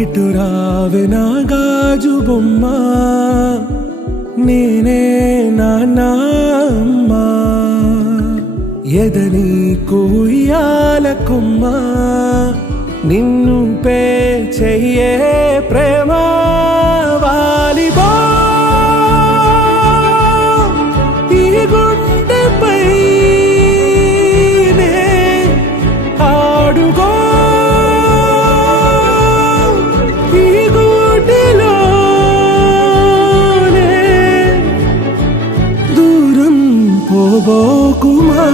ఇటు రావే నా గాజు బొమ్మ, నేనే నాన్న అమ్మ, ఎదని కుయ్యాల కొమ్మ, నిన్ను పే చెయ్యే ప్రేమ వాలిబా ఈ గుండెపై ఆడుగో పోబోకుమా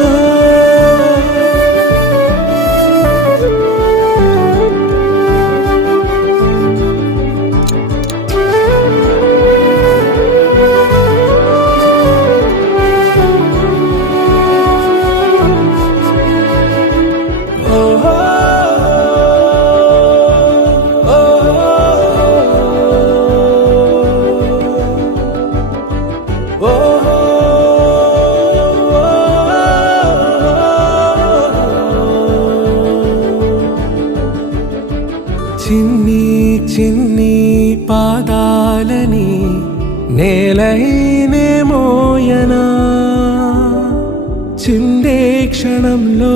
చిన్ని చిన్ని పాదాలని నేలైనే మోయనా, చిందే క్షణంలో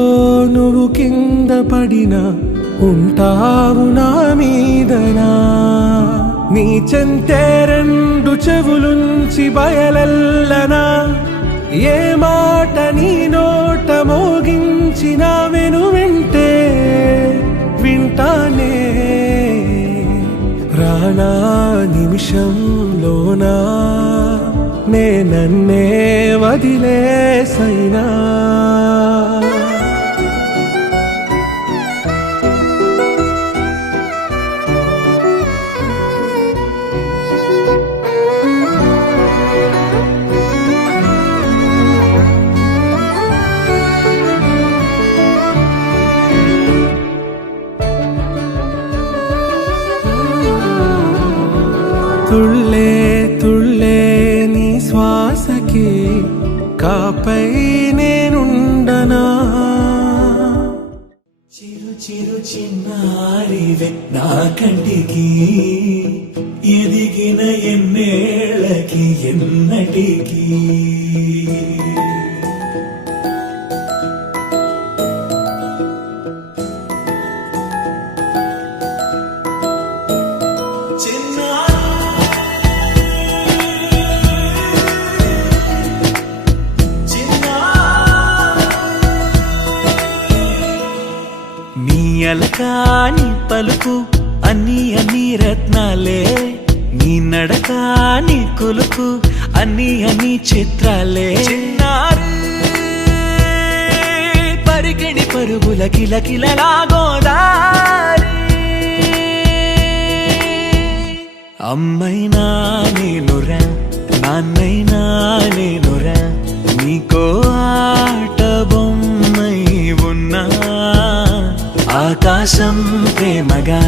నువ్వు కింద పడినా ఉంటావు నా మీదనా, నీ చెంతే రెండు చెవులుంచి బయలెల్లనా, ఏ మాట నీ నోట మోగించిన వెను వింటే వింటానే, ప్రాణా నిమిషంలోనా నే నన్నే వదిలేసైనా. తుళ్ళే తుళ్ళే నీ శ్వాసకి కాపై నేనుండనా, చిరు చిరు చిన్నారివే నా కంటికి ఎదిగిన ఎన్నేళ్ళకి ఎన్నటికి అలకాని పలుకు అన్ని అన్ని రత్నాలే, నీ నడకాని కొలుకు అన్ని అన్ని చిత్రాలే, పరికిణి పరుగుల కిలకిలలాగోదారి, అమ్మైనా నేనురా నాన్నైనా నేనురా, నీకో ఆట బొమ్మై ఉన్నా, ఆకాశం ప్రేమగా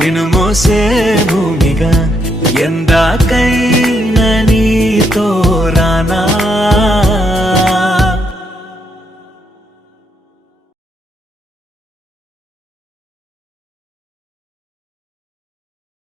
నిన్ను మోసే భూమిగా ఎందాకై